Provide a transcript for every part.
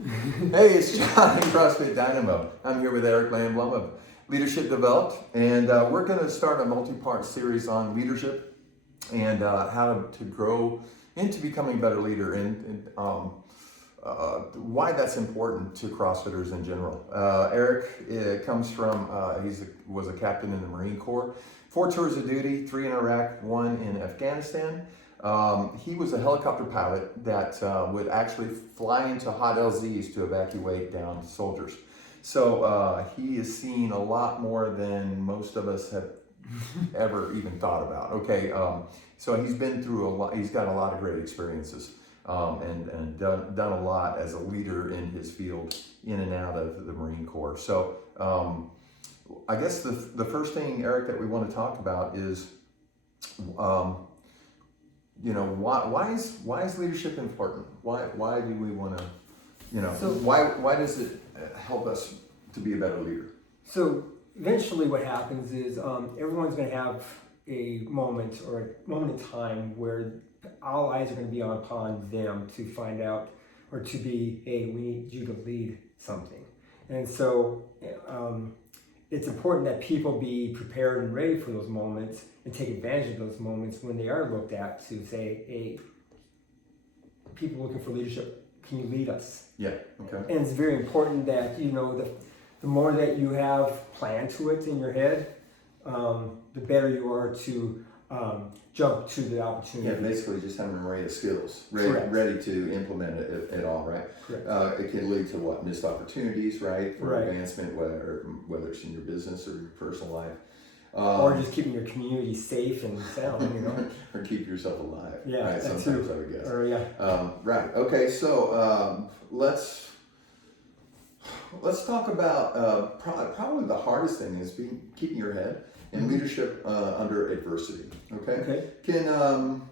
Hey, it's John in CrossFit Dynamo. I'm here with Eric Lamblum of Leadership Developed, and we're going to start a multi-part series on leadership and how to grow into becoming a better leader, why that's important to CrossFitters in general. Eric comes from, was a captain in the Marine Corps, 4 tours of duty, 3 in Iraq, 1 in Afghanistan. He was a helicopter pilot that would actually fly into hot LZs to evacuate down soldiers. So he has seen a lot more than most of us have ever even thought about. Okay, so he's been through a lot. He's got a lot of great experiences and done a lot as a leader in his field, in and out of the Marine Corps. So I guess the first thing, Eric, that we want to talk about is. Why is leadership important? Why do we want to, why does it help us to be a better leader? So eventually what happens is everyone's going to have a moment in time where all eyes are going to be upon them to find out or to be, hey, we need you to lead something. And so it's important that people be prepared and ready for those moments and take advantage of those moments when they are looked at to say, hey, people looking for leadership, can you lead us? Yeah, okay. And it's very important that, the more that you have planned to it in your head, the better you are to jump to the opportunity. Yeah, basically just having an array of skills ready to implement it all, right? Correct. It can lead to what? Missed opportunities, right? For Right. advancement, whether it's in your business or your personal life. Or just keeping your community safe and sound, Or keep yourself alive. Yeah, right? that Sometimes too. I would guess. Or yeah. Right. Okay. So let's talk about probably the hardest thing is keeping your head in leadership under adversity. Okay. Okay. Can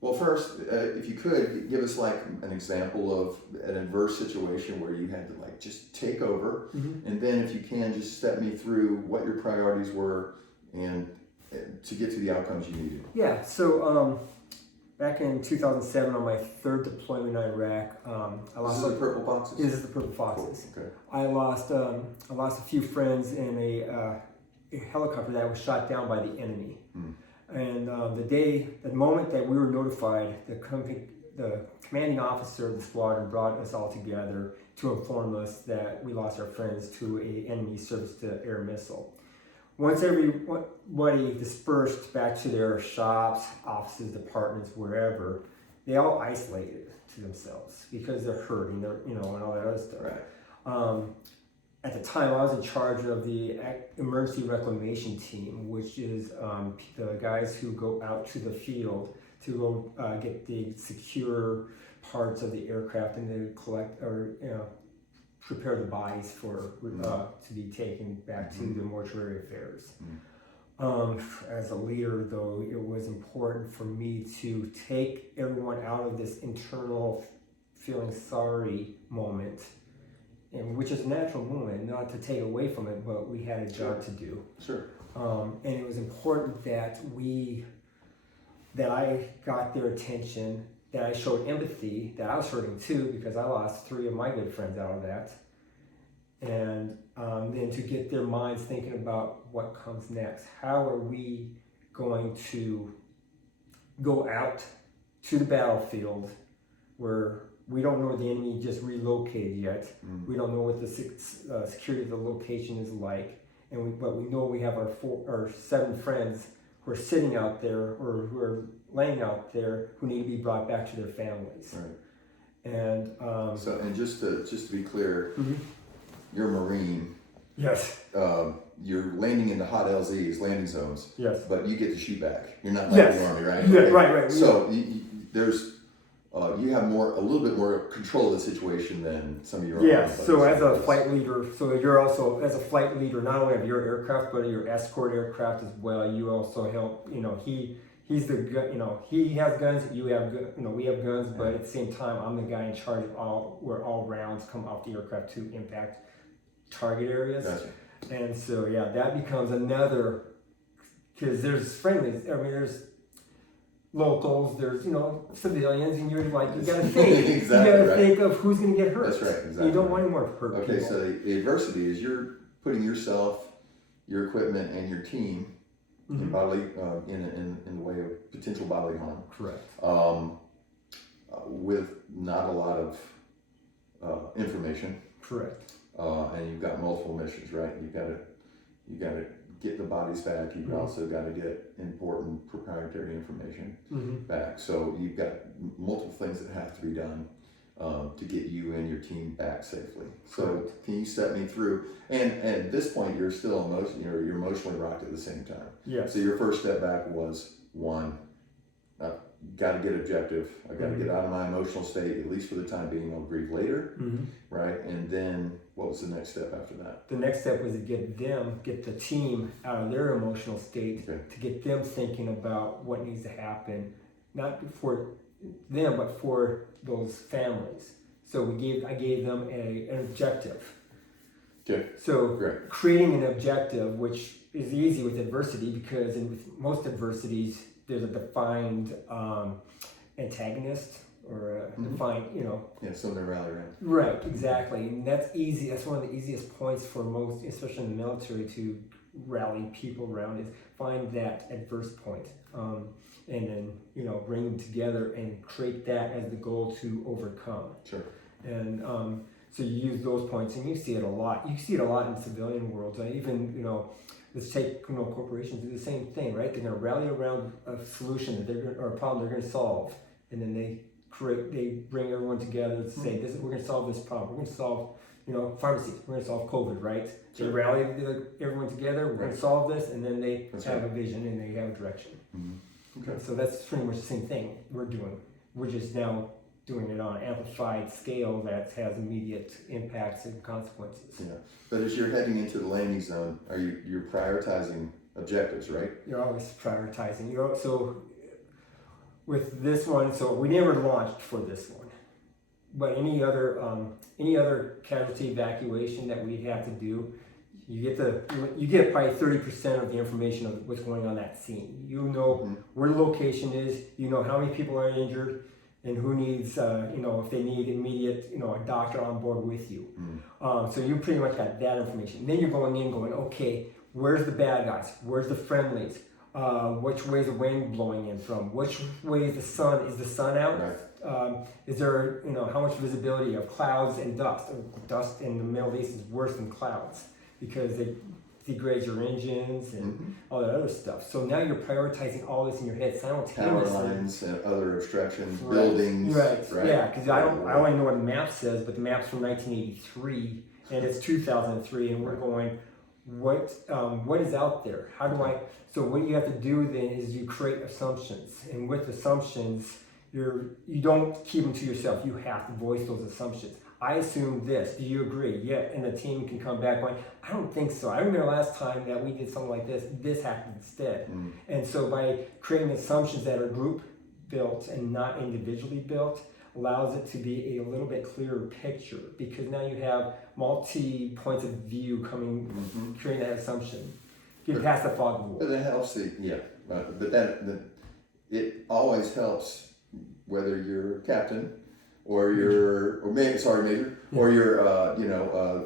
well, first, if you could give us like an example of an adverse situation where you had to like just take over, and then if you can just step me through what your priorities were and to get to the outcomes you needed. Yeah. So back in 2007, on my 3rd deployment in Iraq, I lost. This is the Purple Foxes? This is the Purple Foxes. Cool. Okay. I lost a few friends in a helicopter that was shot down by the enemy. And the moment that we were notified, the commanding officer of the squadron brought us all together to inform us that we lost our friends to an enemy surface-to-air missile. Once everybody dispersed back to their shops, offices, departments, wherever, they all isolated to themselves because they're hurting, and all that other stuff. Right. At the time, I was in charge of the emergency reclamation team, which is the guys who go out to the field to go get the secure parts of the aircraft and to collect or prepare the bodies for to be taken back to the mortuary affairs. As a leader, though, it was important for me to take everyone out of this internal feeling sorry moment. And which is a natural moment, not to take away from it, but we had a job to do. Sure. And it was important that I got their attention, that I showed empathy, that I was hurting too, because I lost 3 of my good friends out of that. And then to get their minds thinking about what comes next. How are we going to go out to the battlefield where we don't know where the enemy just relocated yet. We don't know what the security of the location is like, but we know we have our 7 friends who are sitting out there or who are laying out there who need to be brought back to their families. Right. And and just to be clear, you're a Marine. Yes. You're landing into hot LZs, landing zones. Yes. But you get to shoot back. You're not like the Army, right? Yeah. Okay. Right. So there's. You have a little bit more control of the situation than some of your. Yes. So as a flight leader, you're also as a flight leader, not only of your aircraft but your escort aircraft as well. You also help. He's the he has guns. You have we have guns, but at the same time, I'm the guy in charge of where all rounds come off the aircraft to impact target areas. Gotcha. And so that becomes another, because there's friendlies. I mean, locals, there's civilians, and you're like, you gotta think, Exactly, you gotta right. think of who's gonna get hurt. That's right, exactly. You don't want any more hurt Okay, people. so the adversity is you're putting yourself, your equipment, and your team in Mhm. bodily in the way of potential bodily harm. Correct. With not a lot of information, Correct. and you've got multiple missions, right? You got to get the bodies back. You've Mhm. also got to get important proprietary information Hmm. back. So you've got multiple things that have to be done to get you and your team back safely. So Correct. can you step me through? And at this point, you're still you're emotionally rocked at the same time. Yes. So your first step back was one, got to get objective. I got to get out of my emotional state, at least for the time being. I'll grieve later, Hmm. right? And then what was the next step after that? The next step was to get the team out of their emotional state, Okay. to get them thinking about what needs to happen, not for them, but for those families. So I gave them an objective. Okay. So Great. creating an objective, which is easy with adversity, because with most adversities, there's a defined antagonist or a Mhm. defined, Yeah, something to rally around. Right, exactly. And that's easy. That's one of the easiest points for most, especially in the military, to rally people around, is find that adverse point. And then, bring them together and create that as the goal to overcome. Sure. And so you use those points, and you see it a lot. You see it a lot in civilian worlds. Even, let's take corporations do the same thing, right? They're going to rally around a solution or a problem they're going to solve, and then they bring everyone together to say, we're going to solve this problem. We're going to solve, pharmacies. We're going to solve COVID, right? Sure. They rally everyone together. We're going to solve this, and then they That's have right. a vision and they have a direction. Mhm. Okay. So that's pretty much the same thing we're doing. We're just now doing it on an amplified scale that has immediate impacts and consequences. Yeah. But as you're heading into the landing zone, you're prioritizing objectives, right? You're always prioritizing. So with this one, so we never launched for this one, but any other casualty evacuation that we'd have to do, you get probably 30% of the information of what's going on that scene. Mhm. Where the location is. How many people are injured, and who needs, if they need immediate, a doctor on board with you. So you pretty much got that information. Then you're going, okay, where's the bad guys? Where's the friendlies? Which way is the wind blowing in from? Which way is the sun? Is the sun out? Right. Is there, how much visibility of clouds and dust? Dust in the Middle East is worse than clouds because it degrades your engines and Mhm. all that other stuff. So now you're prioritizing all this in your head Power simultaneously. lines and other obstructions, Right. buildings. Right. Right. Yeah, because I only know what the map says, but the map's from 1983 and it's 2003, and we're going, what is out there? How do I? So what you have to do then is you create assumptions, and with assumptions, you don't keep them to yourself. You have to voice those assumptions. I assume this. Do you agree? Yeah, and the team can come back going, I don't think so. I remember last time that we did something like this happened instead. Mm. And so by creating assumptions that are group built and not individually built, allows it to be a little bit clearer picture, because now you have multi points of view coming, Mhm. creating that assumption. Get past the fog of war. But it helps but it always helps whether you're captain or major, or you're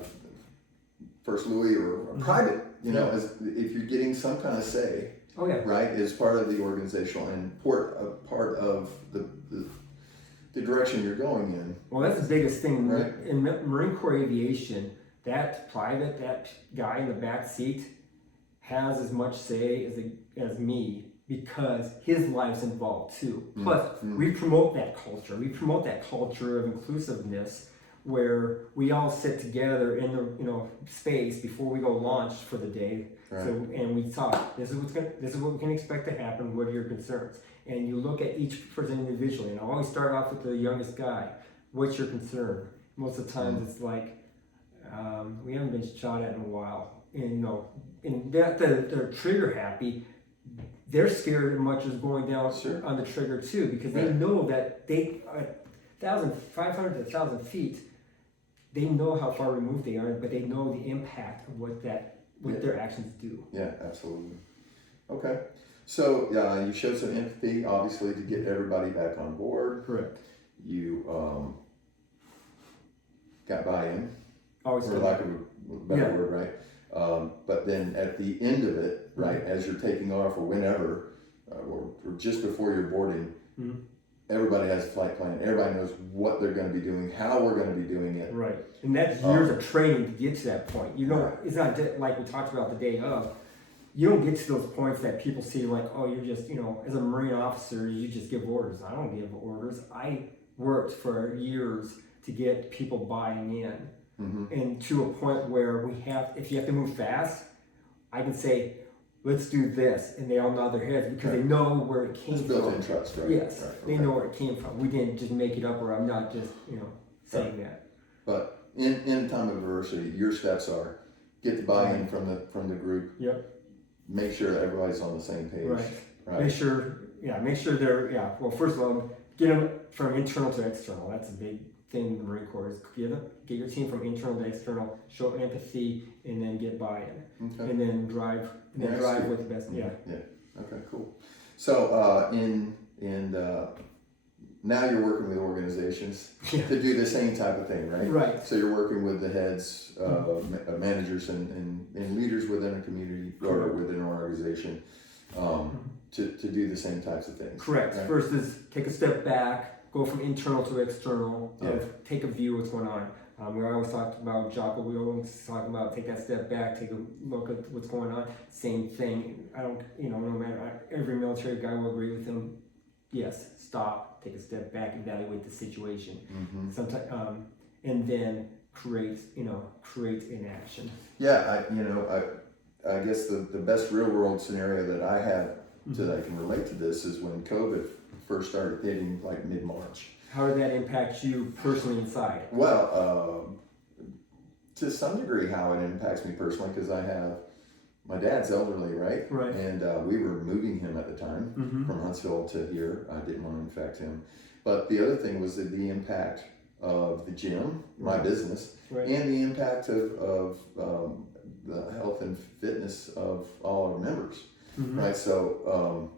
first Louis or a private, if you're getting some kind of say, Oh yeah. right, is part of the organizational and part of the direction you're going in. Well, that's the biggest thing Right. in Marine Corps aviation. That private, that guy in the back seat, has as much say as me, because his life's involved too. Plus, we promote that culture. We promote that culture of inclusiveness, where we all sit together in the space before we go launch for the day. Right. So, and we talk. This is what we can expect to happen. What are your concerns? And you look at each person individually. And I always start off with the youngest guy. What's your concern? Most of the times it's like, we haven't been shot at in a while. And and they're trigger happy. They're scared as much as going down Sure. on the trigger too, because they Right. know that they 500 to 1,000 feet. They know how far removed they are, but they know the impact of what their actions do. Yeah, absolutely. Okay. So you showed some empathy, obviously, to get everybody back on board. Correct. You got buy-in, Always. for lack of a better word, right? But then at the end of it, right, as you're taking off or whenever, or just before you're boarding, everybody has a flight plan. Everybody knows what they're going to be doing, how we're going to be doing it. Right. And that's years of training to get to that point. You know, Right. it's not just like we talked about the day of. You don't get to those points that people see like, oh, you're just, you know, as a Marine officer, you just give orders. I don't give orders. I worked for years to get people buying in. And to a point where if you have to move fast, I can say, let's do this. And they all nod their heads because they know where it came It's from. built-in trust, right? Yes, Right. they know where it came from. We didn't just make it up, or I'm not just, you know, saying that. But in time of adversity, your steps are get the buy-in from the group. Yep. Make sure that everybody's on the same page. Right. Make sure they're, well, first of all, get them from internal to external. That's a big thing in the Marine Corps is get your team from internal to external, show empathy, and then get buy-in. Okay. And then drive with the best. Yeah. Yeah. Okay, cool. So now you're working with organizations to do the same type of thing, right? Right. So you're working with the heads, managers, and leaders within a community or within an organization to do the same types of things. Correct. Right? First is take a step back, go from internal to external, take a view of what's going on. We always talked about Jocko, we always talk about take that step back, take a look at what's going on. Same thing. I don't, no matter, every military guy will agree with him. Yes, stop, take a step back, evaluate the situation. Sometimes, and then create inaction. Yeah, I guess the best real world scenario that I have that I can relate to this is when COVID first started hitting, like mid-March. How did that impact you personally inside? Well, to some degree, how it impacts me personally, because my dad's elderly, right? Right. And we were moving him at the time from Huntsville to here. I didn't want to infect him. But the other thing was the impact of the gym, my business, and the impact of the health and fitness of all our members, right? So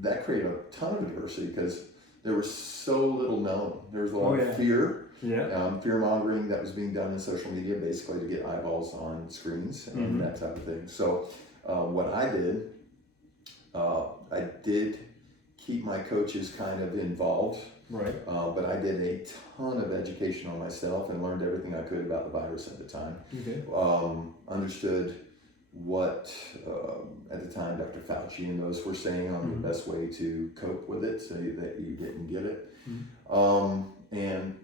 that created a ton of adversity because there was so little known. There was a lot of fear. Fear mongering that was being done in social media, basically to get eyeballs on screens and that type of thing. So what I did keep my coaches kind of involved, but I did a ton of education on myself and learned everything I could about the virus at the time. Understood what at the time Dr. Fauci and those were saying on the best way to cope with it so that you didn't get it. And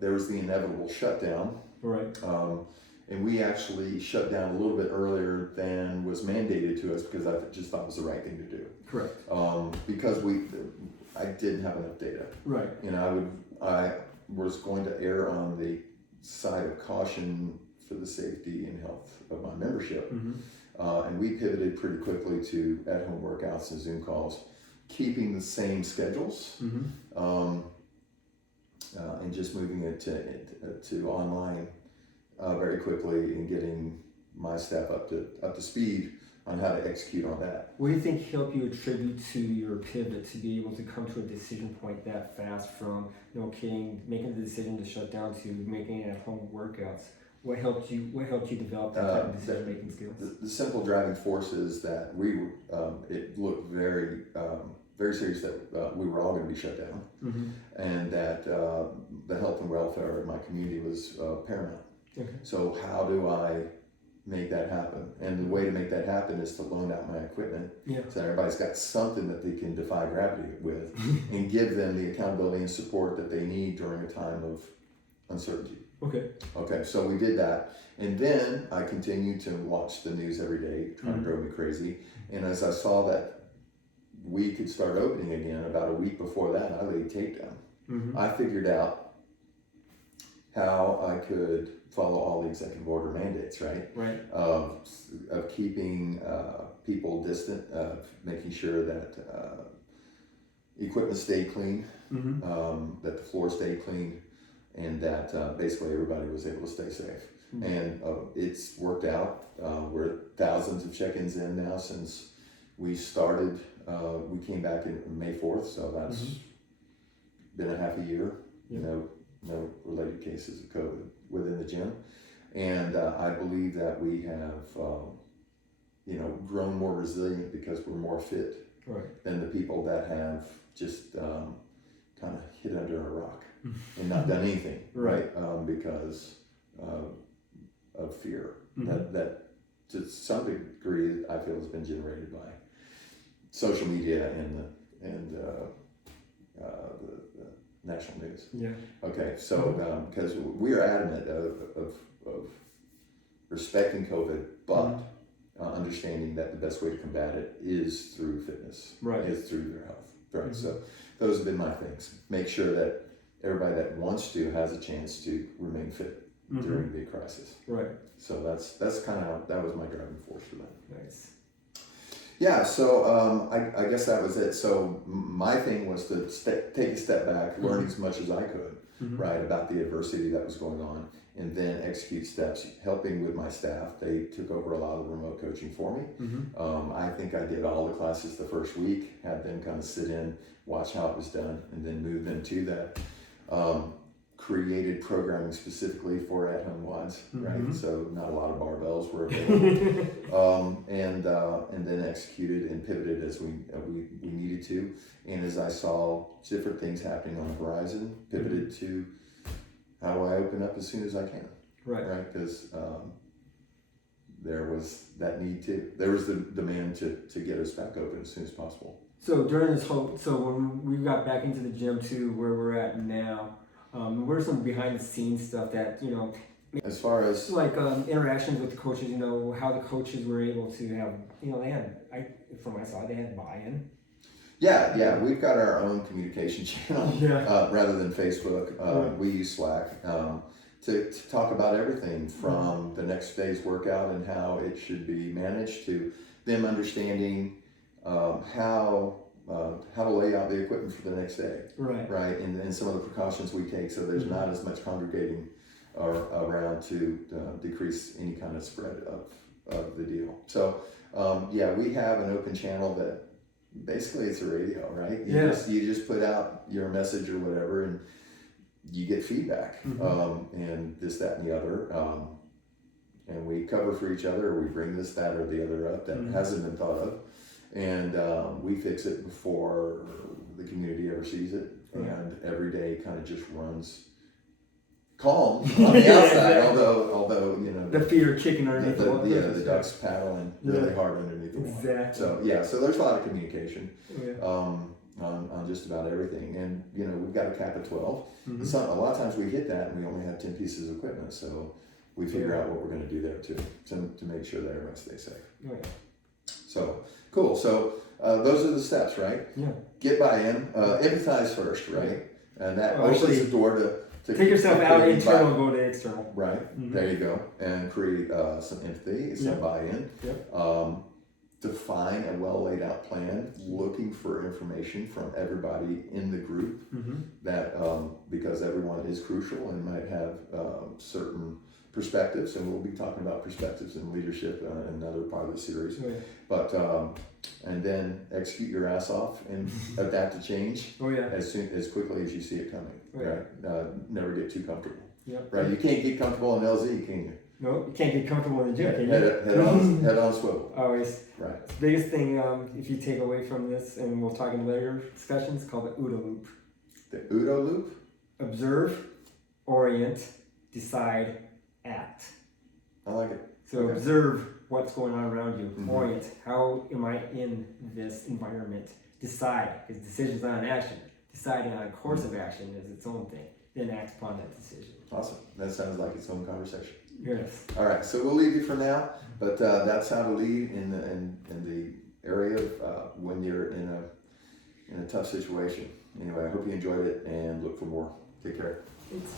there was the inevitable shutdown. And we actually shut down a little bit earlier than was mandated to us because I just thought it was the right thing to do. Because I didn't have enough data. I was going to err on the side of caution for the safety and health of my membership. And we pivoted pretty quickly to at-home workouts and Zoom calls, keeping the same schedules. And just moving it to online very quickly and getting my staff up to speed on how to execute on that. What do you think helped you attribute to your pivot to be able to come to a decision point that fast from making the decision to shut down to making it at-home workouts? What helped you develop that type of decision-making skills? The simple driving force is that it looked very serious that we were all going to be shut down, and that the health and welfare of my community was paramount. So how do I make that happen? And the way to make that happen is to loan out my equipment so everybody's got something that they can defy gravity with and give them the accountability and support that they need during a time of uncertainty. Okay, so we did that. And then I continued to watch the news every day, trying to drove me crazy. And as I saw that we could start opening again, about a week before that, I laid tape down. I figured out how I could follow all the executive order mandates, of keeping people distant, of making sure that equipment stayed clean, that the floor stayed clean, and that basically everybody was able to stay safe. and it's worked out. We're thousands of check-ins in now since we started. We came back in May 4th, so that's been a half a year. No related cases of COVID within the gym, and I believe that we have grown more resilient because we're more fit than the people that have just kind of hid under a rock and not done anything because of fear that to some degree I feel has been generated by social media and the national news. Yeah. Okay, so because we are adamant of respecting COVID, but understanding that the best way to combat it is through fitness, is through their health, right? So those have been my things. Make sure that everybody that wants to has a chance to remain fit during the crisis. Right. So that's kind of that was my driving force for that. Nice. Yeah, so I guess that was it. So my thing was to take a step back, learn as much as I could, right, about the adversity that was going on, and then execute steps, helping with my staff. They took over a lot of the remote coaching for me. I think I did all the classes the first week, had them kind of sit in, watch how it was done, and then moved into that. Created programming specifically for at-home WODs, right? So not a lot of barbells were available, and then executed and pivoted as we needed to. And as I saw different things happening on the horizon, pivoted to how do I open up as soon as I can, right? Because there was that need to. There was the demand to get us back open as soon as possible. So during this whole, when we got back into the gym to where we're at now. What are some behind the scenes stuff that, as far as like interactions with the coaches, how the coaches were able to have, they had, from my side, they had buy-in. Yeah, we've got our own communication channel rather than Facebook. We use Slack to talk about everything from the next day's workout and how it should be managed to them understanding how to lay out the equipment for the next day, right, and some of the precautions we take so there's not as much congregating around to decrease any kind of spread of the deal. So we have an open channel that basically it's a radio, right? You just put out your message or whatever and you get feedback and this, that, and the other, and we cover for each other, or we bring this, that, or the other up that hasn't been thought of. And we fix it before the community ever sees it. And every day kind of just runs calm on the outside, although the feet are kicking underneath the water. The ducks paddling really hard underneath the water. So so there's a lot of communication on just about everything. And we've got a cap of 12. So a lot of times we hit that and we only have 10 pieces of equipment. So we figure out what we're going to do there too, to make sure that everybody stays safe. So cool. So those are the steps, right? Yeah. Get buy-in. Empathize first, right? And that opens the door to take yourself out internal and go to external. Right. There you go. And create some empathy, some buy-in. Define a well laid out plan, looking for information from everybody in the group that because everyone is crucial and might have certain perspectives, and we'll be talking about perspectives in leadership in another part of the series. But and then execute your ass off and adapt to change as quickly as you see it coming. Right? Never get too comfortable. Right? You can't get comfortable in LZ, can you? No, you can't get comfortable in the gym, can you? Head on swivel. Always. Right. The biggest thing, if you take away from this, and we'll talk in later discussions, called the OODA loop. The OODA loop? Observe, orient, decide, act. I like it. So observe what's going on around you. Orient, how am I in this environment? Decide, because decision's not an action. Deciding on a course of action is its own thing. Then act upon that decision. Awesome. That sounds like its own conversation. Yes. All right. So we'll leave you for now, but that's how to lead in the area of when you're in a tough situation. Anyway, I hope you enjoyed it and look for more. Take care. Thanks.